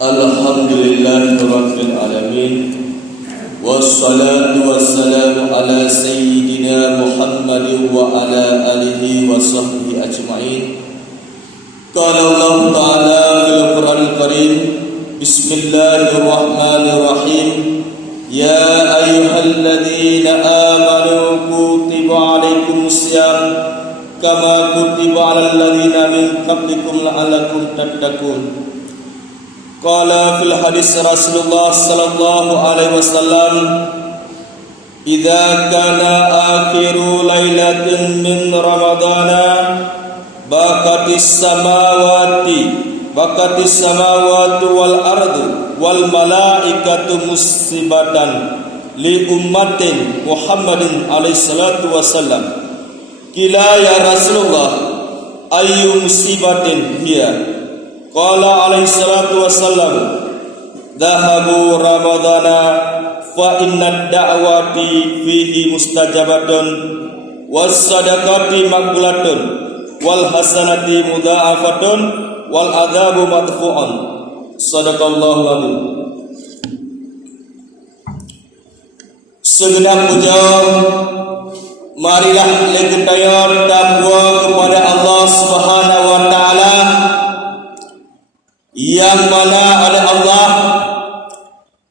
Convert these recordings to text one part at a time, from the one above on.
Alhamdulillahirabbil alamin. Wassalatu wassalamu ala sayyidina Muhammadin wa ala alihi wa sahbihi ajma'in. Qala Allah Ta'ala fil Qur'anil Karim, Bismillahirrahmanirrahim. Ya ayyuhalladzina amanu kutiba alaikumusiyam kama kutiba alal ladzina min qablikum la'allakum tattaqun. Qala fil hadis Rasulullah sallallahu alaihi wasallam, idza kana akhiru lailatin min ramadana bakatis samawati wal ardu wal malaikatu musibatan li ummatin Muhammadin alaihi salatu wasallam. Qila ya Rasulullah, ayyu musibatin hiya? Qala alaihi salatu wassalam, dhahabu ramadana fa inna da'wati fihi mustajabatun was sadaqati maqbulatun wal hasanati mudha'afatun wal adzabu madfu'un. Sadaqallahu alazim. Segenap puja marilah legetayor takwa kepada Allah Subhanahu wa taala, yang mana ada Allah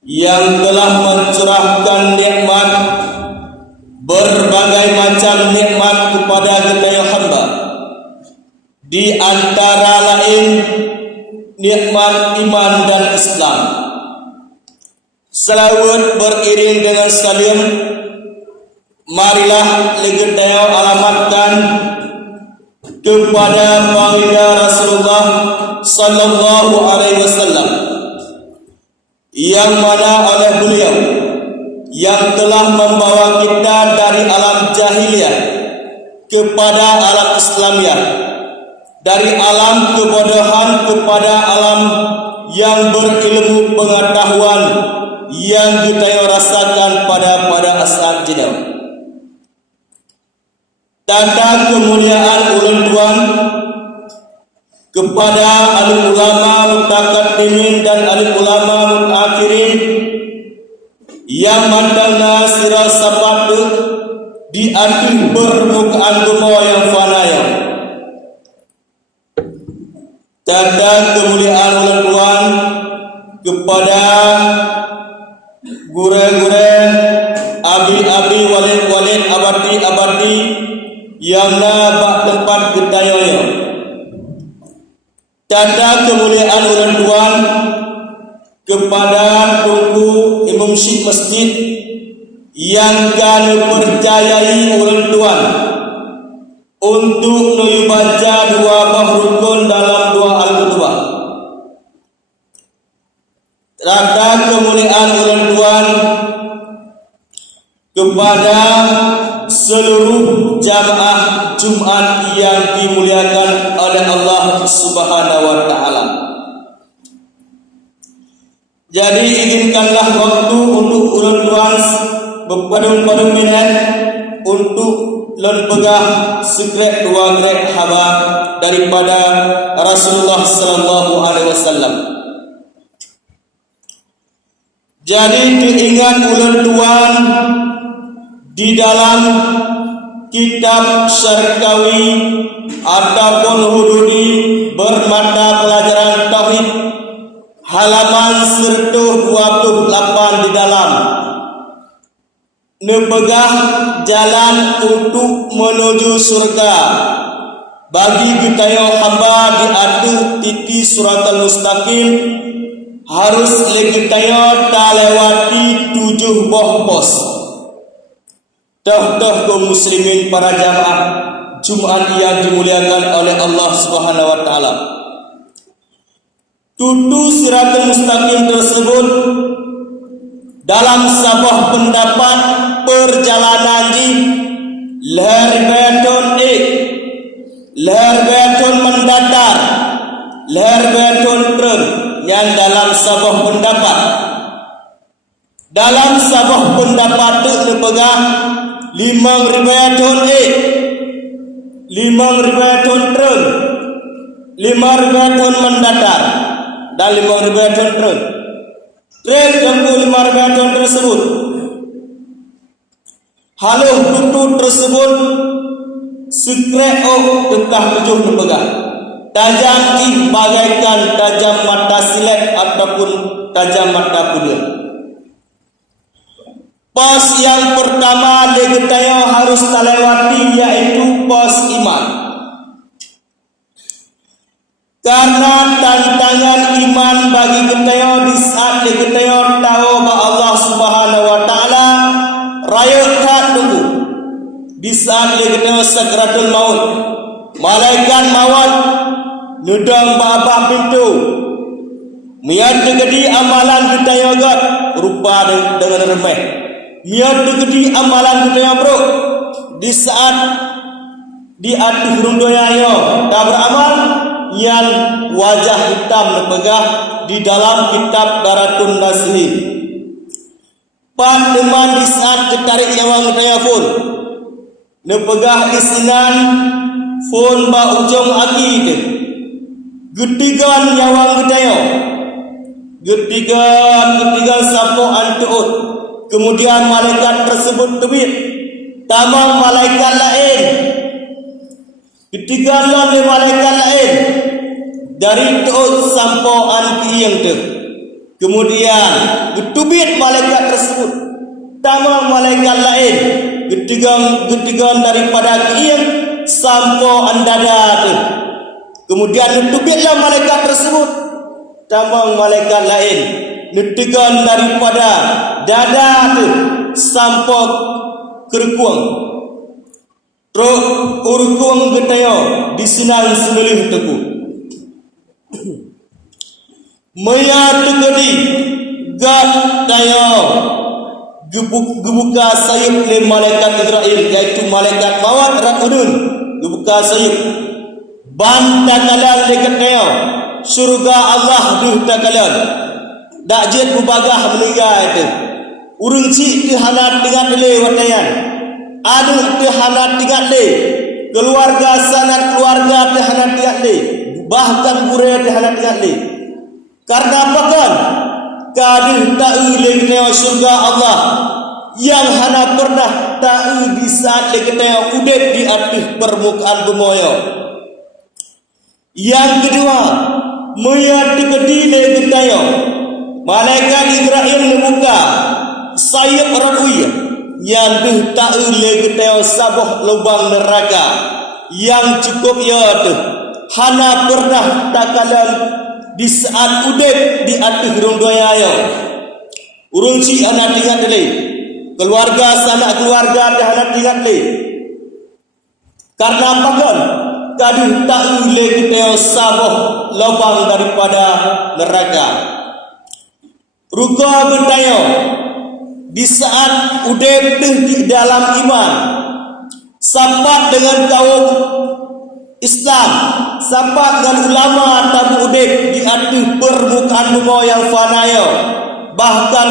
yang telah mencurahkan nikmat, berbagai macam nikmat kepada kita hamba, di antara lain nikmat iman dan Islam. Selawat beriring dengan salim, marilah legetayo alamatkan kepada baginda Rasulullah sallallahu alaihi wasallam, yang mana oleh beliau yang telah membawa kita dari alam jahiliyah kepada alam Islamiyah, dari alam kebodohan kepada alam yang berilmu pengetahuan yang kita rasakan pada asal jenau. Tanda kemuliaan ulun tuan kepada alim ulama mutaqaddimin dan alim ulama mutakhirin yang mandangna sira sapatu di akhir permukaan bumi yang fanaya. Tanda kemuliaan ulun tuan kepada gure-gure, abi-abi, walid-walid, abadi-abadi yang nabak tempat gedayanya. Tanda kemuliaan ulun tuan kepada tunggu imam syekh masjid yang kami percayai ulun tuan untuk membaca dua rukun dalam dua al-qudwah. Tanda kemuliaan ulun tuan kepada seluruh jamaah Jumat yang dimuliakan oleh Allah Subhanahu wa taala. Jadi izinkanlah waktu untuk ulun tuan berpadung-padung minat untuk lon pegah sekrek dua grek haba daripada Rasulullah sallallahu alaihi wasallam. Jadi diingat ulun tuan di dalam kitab syarikawi ataupun hududi bermata pelajaran tauhid halaman 128 di dalam nepegah jalan untuk menuju surga bagi kita yang hamba di aduh titi suratul mustaqim harus kita tak lewati 7 pos. Dah kaum muslimin para jamaah Jumat yang dimuliakan oleh Allah Subhanahu wa taala. Tutu siratul mustaqim tersebut dalam sebuah pendapat perjalanan di leher beton mendatar, leher beton tren yang dalam sebuah pendapat. Dalam sebuah pendapat itu pegang 5 riwayatun 5 riwayatun tren, 5 riwayatun mendatar. dan 5 ton tren. Tren jangkau 5 ton tersebut. Haluh tutut tersebut sekret tekah 7 lembaga. Tajam bagaikan tajam mata silet ataupun tajam mata kuda. Pos yang pertama legetayo harus terlewati yaitu pos iman. Karena tantangan iman bagi getayo di saat legetayo tahu bahwa Allah Subhanahu wa taala raya tak tunggu. Di saat legetayo sakratul maut, malaikat maut nudang babak pintu. Miat gedi amalan getayo gat rupa dengan remeh. Miat gede amalan kita bro. Di saat di atas rundoyayo tak beramal yang wajah hitam nepegah di dalam kitab Daratun Nasih. Pak teman di saat ketarik nyawang kita pun nepegah isinan pun ba ujung aki ke. Getigan nyawang kita yo. Getigan sapo antuut. Kemudian malaikat tersebut tebit tamang malaikat lain. Ketiga lain malaikat lain dari tuut sampoan kieng tu. Kemudian ketubit malaikat tersebut tamang malaikat lain. Ketiga daripada kieng sampoan dada tu. Kemudian ketubitlah malaikat tersebut tamang malaikat lain. Netigan daripada dada tu sampai kerkuang. Terus urkuang getayo disenang semelih teku. Maya tegedi gat tayo gebuka sayap le malaikat Israel yaitu malaikat maut rakudun gebuka sayap bantang kalian dekat tayo surga Allah duh kalian. Dak jet bubagah meninggal itu. Urung cik ke hanat dengan le watayan. Adu ke hanat dengan le. Keluarga sangat keluarga ke hanat dengan le. Bahkan gure ke hanat dengan le. Karena apa kan? Kadih ta'u le ketaya surga Allah. Yang hana pernah ta'u di saat le ketaya udek di atas permukaan bumoyo. Yang kedua, maya tegedi le ketaya. Malaikat Israel membuka sayap rabuy yang ta'u le ketaya sabuh lubang neraka yang cukup ya tu hana pernah takalan di saat udek di atas ronggoya yo urung si anak tinggal le keluarga sanak keluarga dah anak tinggal le karena apa kan kadih ta'u le ketaya sabuh lubang daripada neraka. Ruga bertanya di saat udep di dalam iman sampai dengan kaum Islam sampai dengan ulama tabu udep di atas permukaan bumi yang fanayo bahkan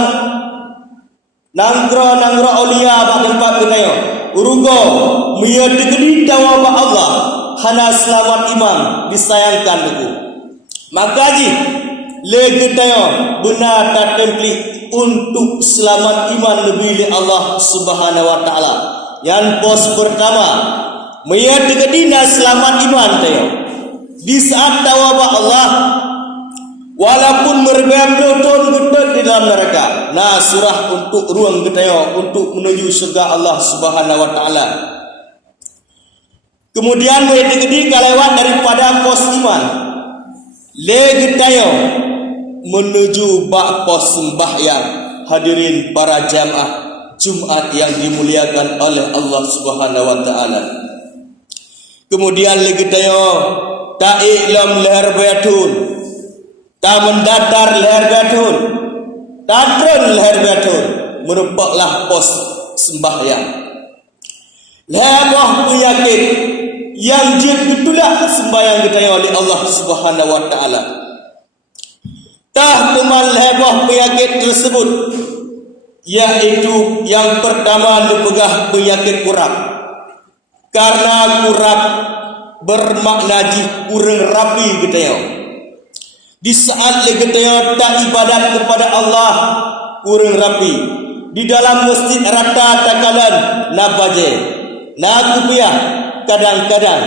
nangro aulia bak tempat bertanya urugo mia digedi dawa ba Allah hana selamat iman disayangkan buku maka ji lagi tayo benar tak templik untuk selamat iman lebih Allah Subhanahu wa taala. Yang pos pertama, maya digedina selamat iman tayo. Di saat tawaba Allah walaupun berbebdon betul di dalam neraka. Nah, surah untuk ruang tayo untuk menuju surga Allah Subhanahu wa taala. Kemudian maya digedi kalewat daripada pos iman. Lagi tayo menuju bak pos sembahyang hadirin para jamaah Jumat yang dimuliakan oleh Allah Subhanahu wa taala. Kemudian lagi tayo ta iklam leher batun ta mendatar leher batun ta tren leher batun merupakanlah pos sembahyang leher penyakit yang jid itulah sembahyang kita oleh Allah Subhanahu wa taala. Tah teman lebah penyakit tersebut yaitu yang pertama dipegah penyakit kurap. Karena kurap bermakna kurang rapi gitu ya. Di saat legetaya tak ibadat kepada Allah kurang rapi. Di dalam masjid rata takalan na baje, na kupiah kadang-kadang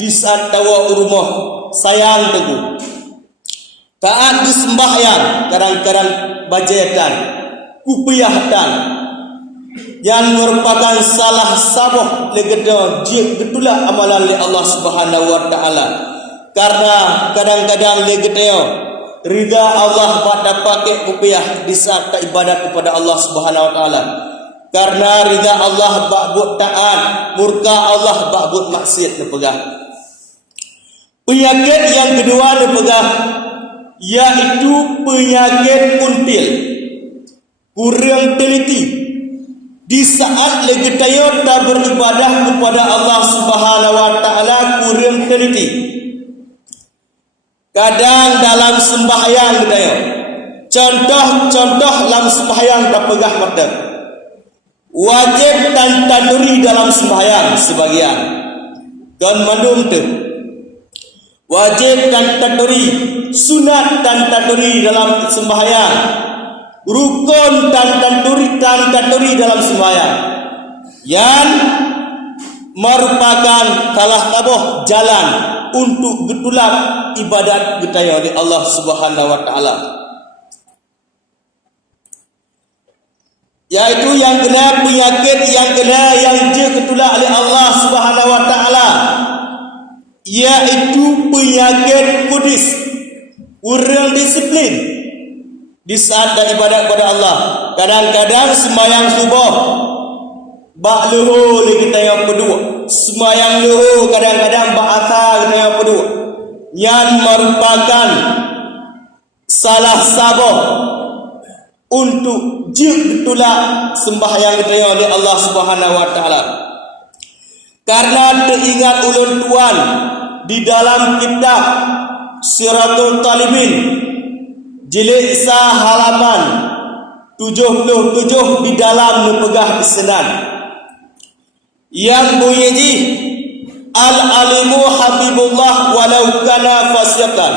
di saat tawa rumah sayang teguh. Taat disembahyang kadang-kadang bajetan, kupiahtan yang merupakan salah sabah legetaya jik betulah amalan li Allah Subhanahu wa taala. Karena kadang-kadang legetaya rida Allah pada pakai kupiah di saat tak ibadat kepada Allah Subhanahu wa taala. Karena rida Allah ba'bud taat, murka Allah ba'bud maksiat nepegah. Penyakit yang kedua nepegah yaitu penyakit kuntil. Kurang teliti. Di saat legetaya tak beribadah kepada Allah Subhanahu wa taala kurang teliti. Kadang dalam sembahyang gedaya. Contoh dalam sembahyang tak pegah mata. Wajib dan tanduri dalam sembahyang sebagian. Dan mandum tu. Wajib dan tanduri, sunat dan tanduri dalam sembahyang. Rukun dan tanduri dalam sembahyang. Yang merupakan kalah tabuh jalan untuk getulak ibadat gedaya oleh Allah Subhanahu wa taala. Yaitu yang kena penyakit yang kena yang dia getulak oleh Allah Subhanahu wa taala, yaitu penyakit kudis, kurang disiplin di saat ibadat kepada Allah. Kadang-kadang sembahyang subuh bak luhur kita yang kedua, sembahyang luhur kadang-kadang bak asar kita yang kedua, yang merupakan salah sabah untuk jik betulak sembahyang kita oleh Allah Subhanahu wa taala. Karena teringat ulun tuan di dalam kitab Siratul Talibin jilid halaman 77 di dalam nepegah isnan yang bunyi al-alimu habibullah walau kana fasiqan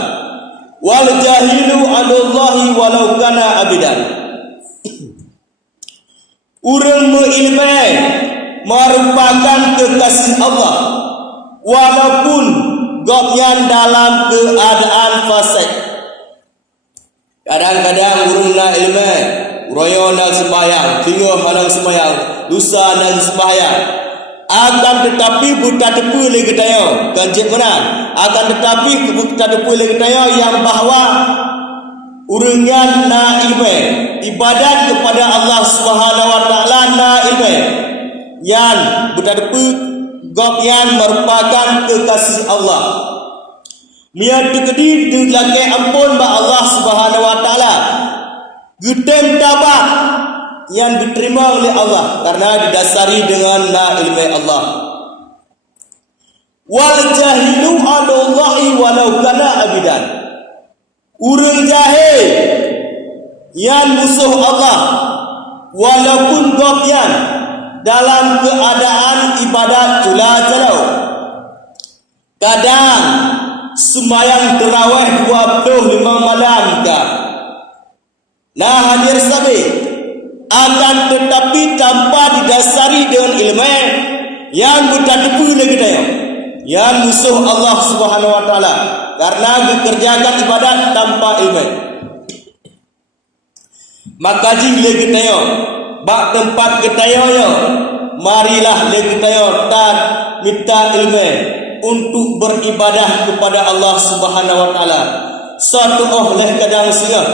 wal jahilu adullahi walau kana abidan. Urang berilmu merupakan kekasih Allah walaupun gopyan dalam keadaan fasik. Kadang-kadang urang nak ilmu, royo nak sembahyang, tinggal halang sembahyang, lusa nak sembahyang. Akan tetapi buta tepu lagi gedaya ganjit menang. Akan tetapi buta tepu lagi gedaya yang bahawa urengan na ilmu ibadat kepada Allah Subhanahu wa taala na ilmu yang buta tepu gop yang merupakan kekasih Allah. Mia dikedi dilake ampun ba Allah Subhanahu wa taala. Geden tabah yang diterima oleh Allah karena didasari dengan la ilmu Allah. Wal jahilu adullahi walau kana abidan. Urang jahil yang musuh Allah walaupun gopyan dalam keadaan ibadat jula-jalau. Kadang sembahyang tarawih 25 malam ke. Nah hadir sabi akan tetapi tanpa didasari dengan ilmu yang bertadepu lagi daya, yang musuh Allah Subhanahu wa taala karena dikerjakan ibadat tanpa ilmu. Maka jing lagi daya bak tempat gedaya yo, marilah lagi daya tak minta ilmu untuk beribadah kepada Allah Subhanahu wa taala. Satu oleh kadang siang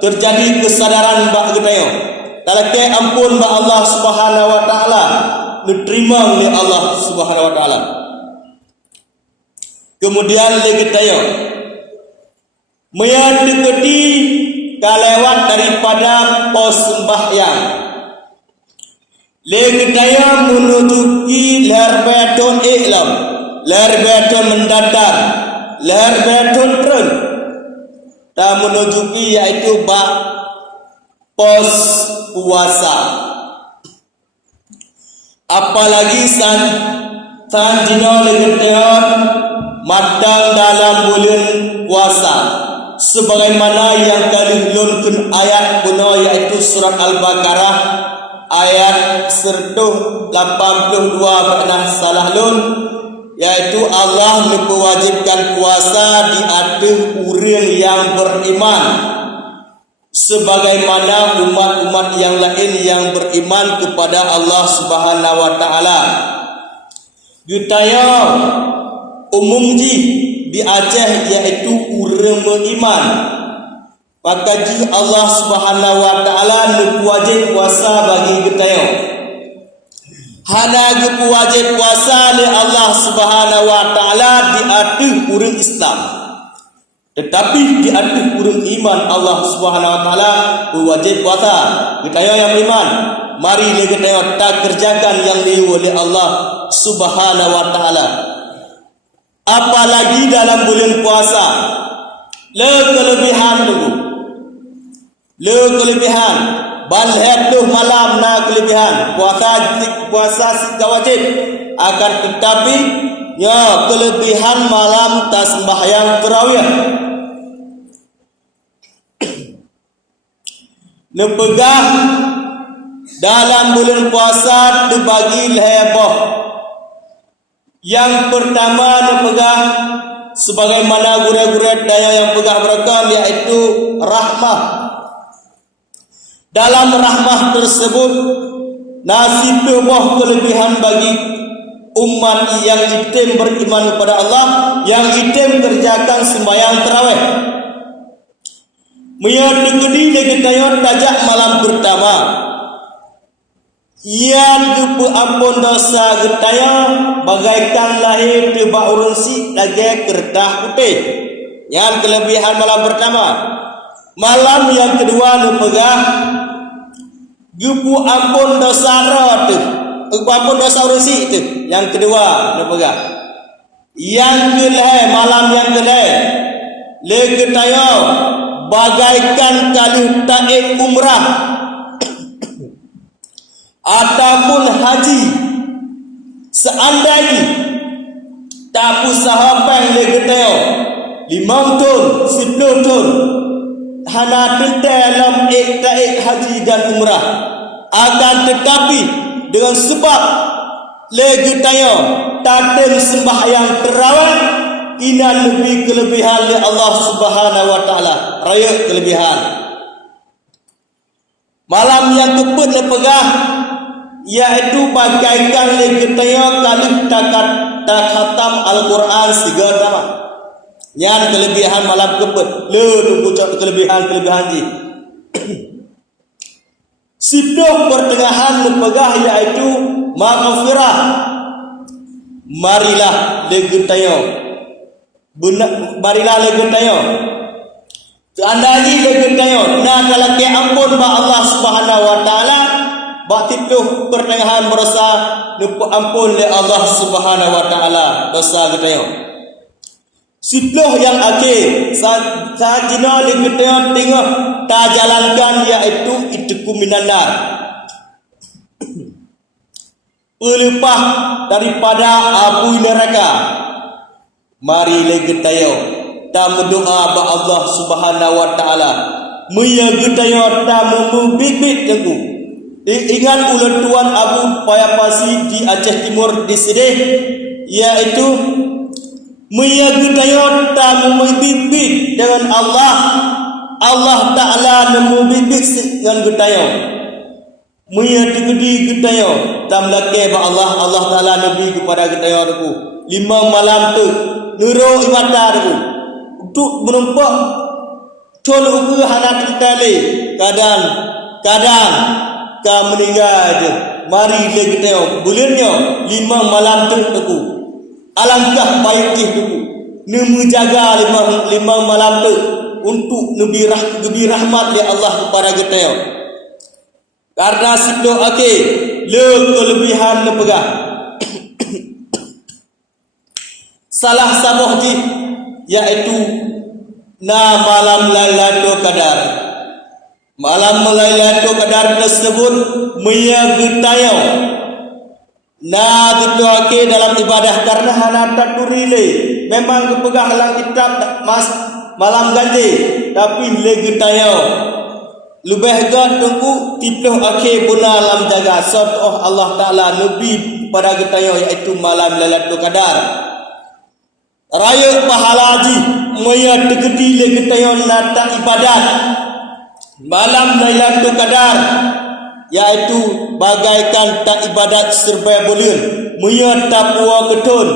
terjadi kesadaran bak gedaya. Talake ampun ba Allah Subhanahu wa taala, diterima oleh Allah Subhanahu wa taala. Kemudian lagi tayo meyan deketi kalewat daripada pos sembahyang. Lagi tayo menutupi lerbeton iklam, lerbeton mendatar, lerbeton trun. Dan menutupi yaitu ba pos puasa. Apalagi sanjina legeteon matang dalam bulan puasa. sebagaimana yang kalihulunkeun ayat puno yaitu surat Al-Baqarah ayat 182 pernah salah lun, yaitu Allah mewajibkan puasa di atas orang yang beriman sebagaimana umat-umat yang lain yang beriman kepada Allah Subhanahu wa taala. Gutaya umum di Aceh yaitu orang beriman. Maka ji Allah Subhanahu wa taala wajib puasa bagi gutaya. Hana wajib puasa oleh Allah Subhanahu wa taala di atas orang Islam. Tetapi di atas orang iman Allah Subhanahu wa taala wajib puasa. Gutaya yang beriman, mari kita tak kerjakan yang diu oleh Allah Subhanahu wa taala. Apalagi dalam bulan puasa, kelebihan dulu. Kelebihan balhet tu malam na kelebihan puasa sika wajib akan tetapi ya kelebihan malam tak sembahyang tarawih. Nepegah dalam bulan puasa dibagi heboh. Yang pertama nepegah sebagaimana guru-guru daya yang pegah berakam yaitu rahmah. Dalam rahmah tersebut nasib boh kelebihan bagi umat yang itim beriman kepada Allah, yang itim kerjakan sembahyang tarawih. Menyatu gedi legitayon tajak malam pertama. Yang gepu ampun dosa getaya bagaikan lahir tiba urunsi lagi kertas putih. Yang kelebihan malam pertama. Malam yang kedua nepegah gepu ampun dosa rot. Gepu ampun dosa urunsi itu. Yang kedua nepegah. Yang kelih malam yang kelih legitayo bagaikan kali taik umrah ataupun haji. Seandainya tak usaha peng legiteo 5 ton 10 ton hana dalam taik haji dan umrah, akan tetapi dengan sebab legiteo taten sembahyang tarawih ina lebih kelebihan dari Allah Subhanahu wa taala, raya kelebihan. Malam yang keempat lepegah yaitu bagaikan legitaya kali tak khatam Al-Quran 3 tamat. Yang kelebihan malam keempat. Tunggu kelebihan ni. Sidoh pertengahan lepegah yaitu maghfirah. Marilah legitaya. Marilah legitaya. Seandainya legitaya nak kalaki ampun ba Allah Subhanahu wa taala, baktipuh pertengahan berasa lupa ampun oleh Allah Subhanahu wa taala dosa kita. Siploh yang akhir saat jina legitaya tengah ta jalankan yaitu itu minanar. Pelupah daripada api neraka. Mari legitaya ta berdoa ba Allah Subhanahu wa taala. Muya getaya ta membibit tengku. Ingat ulat tuan Abu Payapasi di Aceh Timur di sini, yaitu meyagudaya tamu membibit dengan Allah Ta'ala membibit dengan gudaya. Meyagudi gudaya tam laki ba Allah Ta'ala nabi kepada gudaya aku 5 malam tu nuro ibadah aku untuk menempat tol uku hana tali kadang ka meninggal je. Mari le kita bulannya 5 malam tu aku. Alangkah baiknya aku nemu jaga 5 malam tu untuk lebih rahmat dari Allah kepada kita. Karena sido ake le kelebihan lepegah. Salah sabuh ji yaitu na malam Lailatul Qadar. Malam Lailatul Qadar tersebut meyagutayau na dituake dalam ibadah karena hana tak turile memang kepegang dalam kitab mas malam ganti tapi lagi tayo lebih gat tunggu tiploh akhir puna alam jaga sot Allah Ta'ala nabi pada getayo iaitu malam Lailatul Qadar raya pahala haji maya tegedi lagi tayo nata ibadat malam Lailatul Qadar iaitu bagaikan tak ibadat serba bulan maya tapua ketun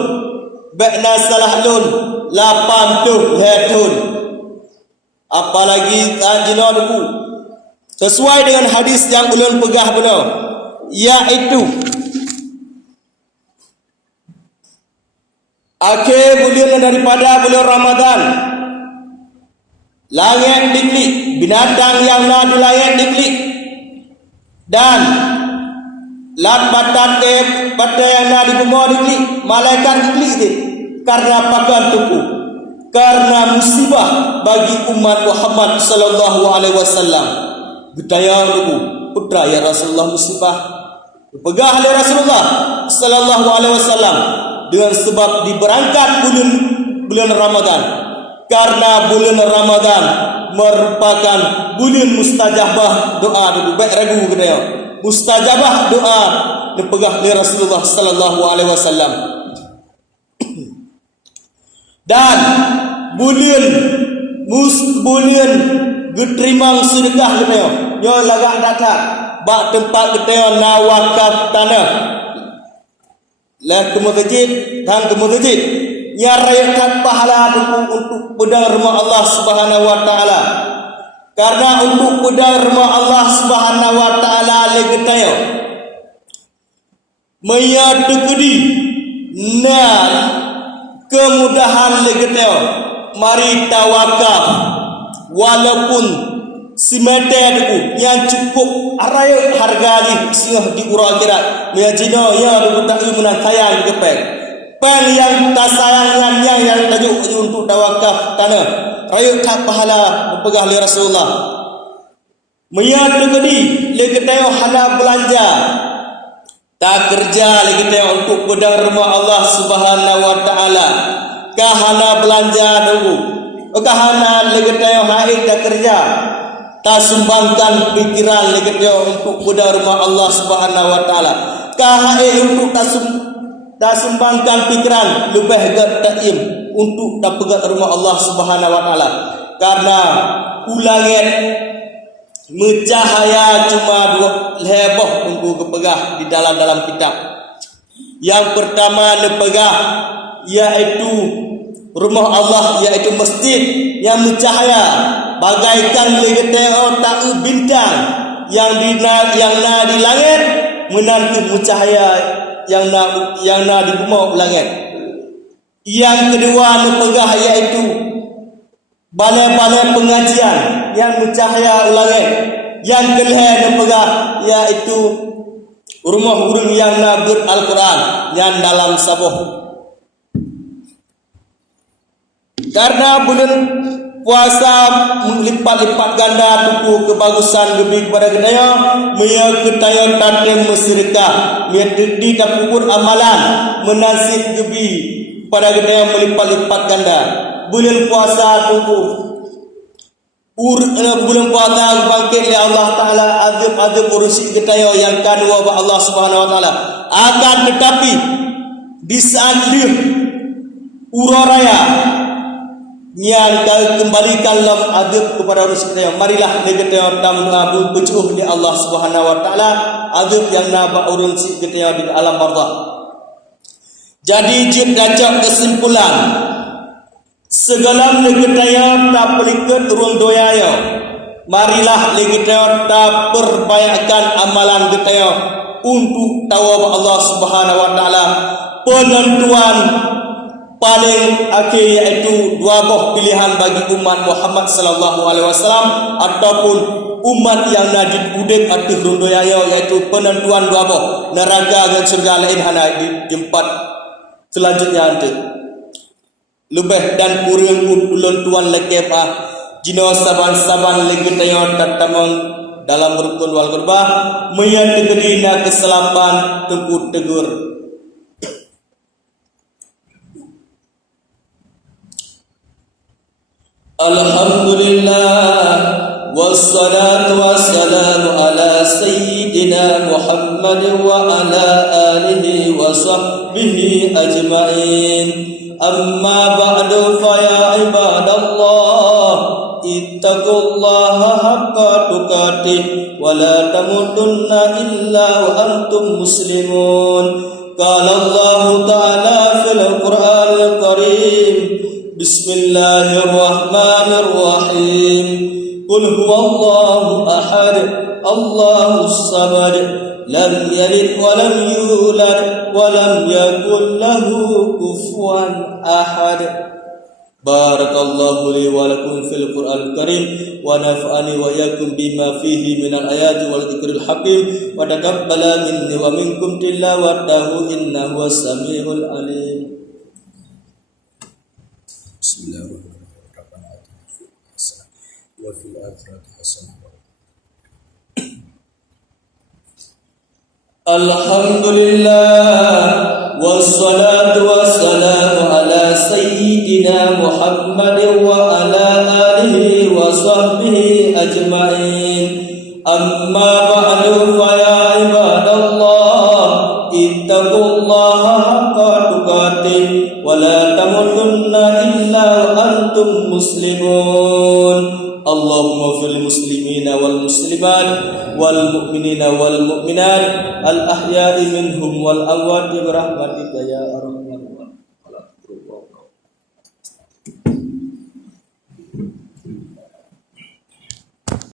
bakna salah lun 80 hetun apalagi tajina debu sesuai dengan hadis yang ulun pegah benar iaitu akhir bulan daripada bulan Ramadan langit diklik binatang yang nak di langit diklik dan lat batat yang nak di bumi diklik malaikat diklik dia karena pakan tuku karena musibah bagi umat Muhammad sallallahu alaihi wasallam Gedaya lugu putra ya Rasulullah musibah pegah oleh Rasulullah sallallahu alaihi wasallam dengan sebab diberangkat bulan Ramadan karena bulan Ramadan merupakan bulan mustajabah doa dulu baik ragu gedaya mustajabah doa dipegah oleh Rasulullah sallallahu alaihi wasallam dan bulan getrimang sedekah geteo yo lagak data bak tempat geteo na wakaf tanah lah ke masjid dan ke masjid nya rayakan pahala untuk pedang rumah Allah Subhanahu wa taala karena untuk pedang rumah Allah Subhanahu wa taala le geteo maya tekedi na kemudahan le geteo mari tawakal walaupun simeter yang cukup araya harga ni singah di urang gerak mejino ya tak menang sayang gepeng pen yang tak sayangan yang tajuk untuk tawakaf tanah raya tak pahala pegang oleh Rasulullah meya tegedi le keteo hana belanja tak kerja le keteo untuk pedang rumah Allah Subhanahu wa taala kahana belanja dulu kahana legeteo haid dah kerja tak sumbangkan pikiran legeteo untuk pedang rumah Allah Subhanahu wa taala kahai untuk tak sumbangkan pikiran lebih taim untuk tak pegang rumah Allah Subhanahu wa taala karena ulangit mencahaya cuma dua lebah untuk kepegah di dalam kitab yang pertama dipegah iaitu rumah Allah iaitu masjid yang mencahaya bagaikan legeteo tak bintang yang di langit menanti mencahaya yang di bumi langit. Yang kedua nepegah iaitu balai-balai pengajian yang mencahaya langit. Yang kedua nepegah iaitu rumah urang yang nabut Al-Quran yang dalam sabuh. Karena bulan puasa melipat-lipat ganda tuku kebagusan lebih kepada gedaya meya ketaya tatem bersedekah meya di dapur amalan menasib gebi pada gedaya melipat-lipat ganda bulan puasa tuku bulan puasa bangkit oleh Allah Ta'ala azab urusi gedaya yang kedua Allah Subhanahu wa taala akan tetapi di saat dia uraraya yang kembalikan lam adab kepada Rasulullah. Marilah kita tambah berjuang di Allah Subhanahu wa taala adab yang naba urun si kita di alam barzakh. Jadi jid dacak kesimpulan segala negedaya tak pelikat ruang doyaya. Marilah kita tak perbayakan amalan kita untuk tawab Allah Subhanahu wa taala penentuan paling akhir iaitu dua buah pilihan bagi umat Muhammad sallallahu alaihi wasallam ataupun umat yang najib udip atau rundoyaya iaitu penentuan dua buah neraka dan surga lain hana di tempat selanjutnya nanti lebih dan kurang ulun tuan lekepah jino saban-saban lagi tayang tatamang dalam rukun wal qurbah meyan tegedina keselapan temput tegur. Alhamdulillah wassalatu wassalamu ala sayyidina Muhammad wa ala alihi wa sahbihi ajma'in. Amma ba'du fa ya ibadallah ittaqullaha haqqa tuqatih wa la tamutunna illa wa antum muslimun. Qala Allah ta'ala fil Qur'anil Karim, Bismillahirrahmanirrahim. Qul huwallahu ahad, Allahus samad, lam yalid wa lam yulad wa lam yakul lahu kufuwan ahad. Barakallahu li wa lakum fil Qur'anil Karim wa nafa'ani wa iyyakum bima fihi minal ayati wal dzikril hakim wa taqabbala minni wa minkum tilawatahu innahu was-sami'ul alim. Bismillahirrahmanirrahim. Wa fil akhirati hasanah. Alhamdulillah wassalatu wassalamu ala sayyidina Muhammad wa ala alihi wa sahbihi ajma'in. Amma ba'du fa ya ibadallah ittaqullaha haqqa tuqatih wa la tamutunna illa wa antum muslimun. Allahumma fil muslimina wal muslimat wal mu'minina wal mu'minat al ahya'i minhum wal amwat bi rahmatika